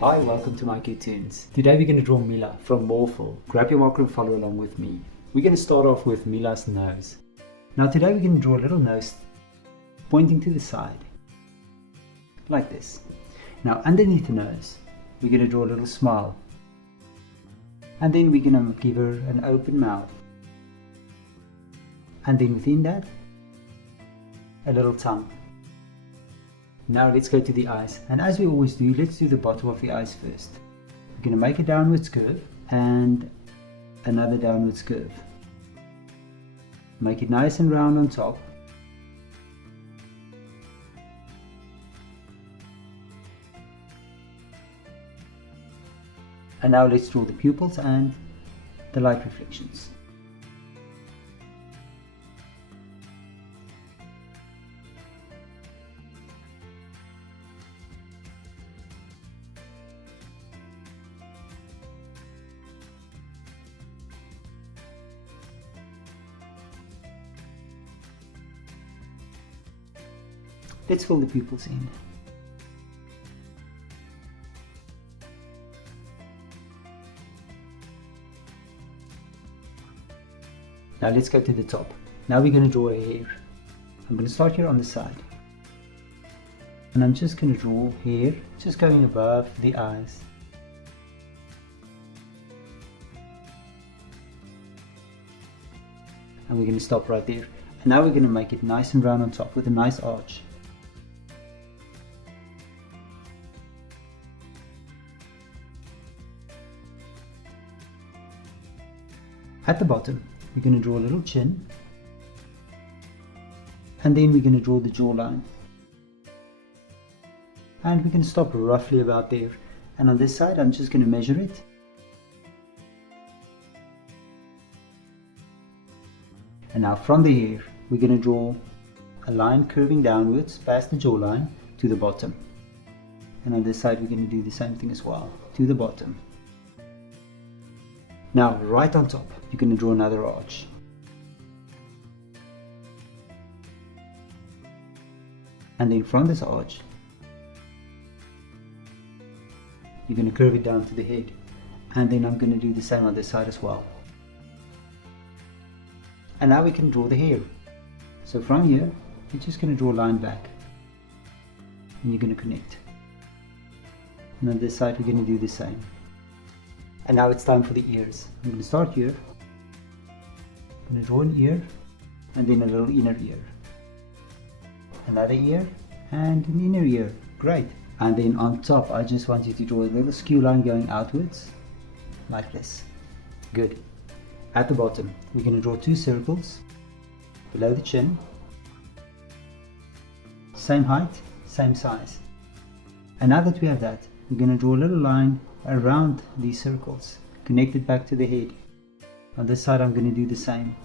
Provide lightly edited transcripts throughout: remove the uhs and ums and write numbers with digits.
Hi, welcome to mycutetoons. Today we're going to draw Mila from Morphle. Grab your marker and follow along with me. We're going to start off with Mila's nose. Now today we're going to draw a little nose pointing to the side, like this. Now underneath the nose, we're going to draw a little smile. And then we're going to give her an open mouth. And then within that, a little tongue. Now let's go to the eyes, and as we always do, let's do the bottom of the eyes first. We're going to make a downwards curve and another downwards curve. Make it nice and round on top. And now let's draw the pupils and the light reflections. Let's fill the pupils in. Now let's go to the top. Now we're going to draw a hair. I'm going to start here on the side. And I'm just going to draw hair, just going above the eyes. And we're going to stop right there. And now we're going to make it nice and round on top with a nice arch. At the bottom, we're going to draw a little chin, and then we're going to draw the jawline. And we're going to stop roughly about there. And on this side, I'm just going to measure it. And now from the hair, we're going to draw a line curving downwards past the jawline to the bottom. And on this side, we're going to do the same thing as well, to the bottom. Now, right on top, you're going to draw another arch. And then from this arch, you're going to curve it down to the head. And then I'm going to do the same on this side as well. And now we can draw the hair. So from here, you're just going to draw a line back. And you're going to connect. And on this side, we're going to do the same. And now it's time for the ears. I'm going to start here. I'm going to draw an ear and then a little inner ear. Another ear and an inner ear. Great. And then on top, I just want you to draw a little skew line going outwards like this. Good. At the bottom, we're going to draw two circles below the chin. Same height, same size. And now that we have that, we're going to draw a little line around these circles, connected back to the head. On this side, I'm going to do the same.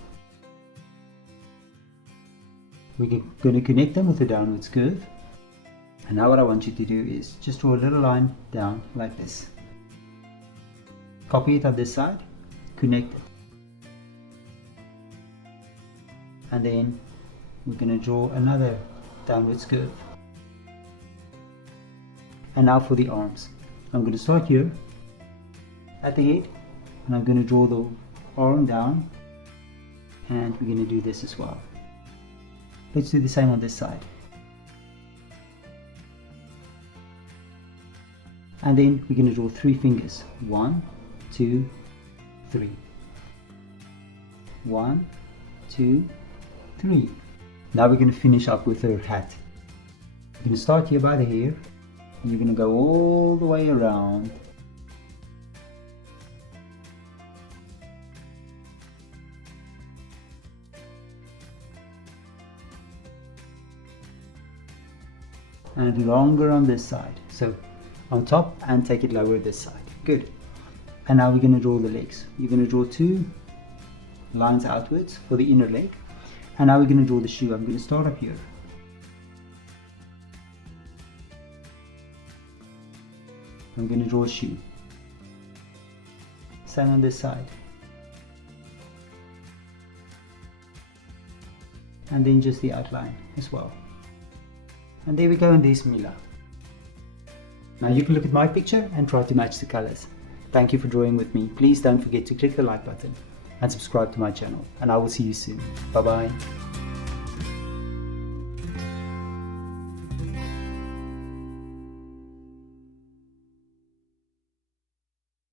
We're going to connect them with a downwards curve. And now what I want you to do is just draw a little line down like this. Copy it on this side, connect it. And then we're going to draw another downwards curve. And now for the arms. I'm going to start here at the head, and I'm going to draw the arm down, and we're going to do this as well. Let's do the same on this side. And then we're going to draw three fingers. 1, 2, 3. 1, 2, 3. Now we're going to finish up with her hat. We're going to start here by the hair. And you're going to go all the way around. And longer on this side. So on top and take it lower this side. Good. And now we're going to draw the legs. You're going to draw two lines outwards for the inner leg. And now we're going to draw the shoe. I'm going to start up here. I'm going to draw a shoe. Same on this side. And then just the outline as well. And there we go, and there's Mila. Now you can look at my picture and try to match the colors. Thank you for drawing with me. Please don't forget to click the like button and subscribe to my channel, and I will see you soon. Bye bye.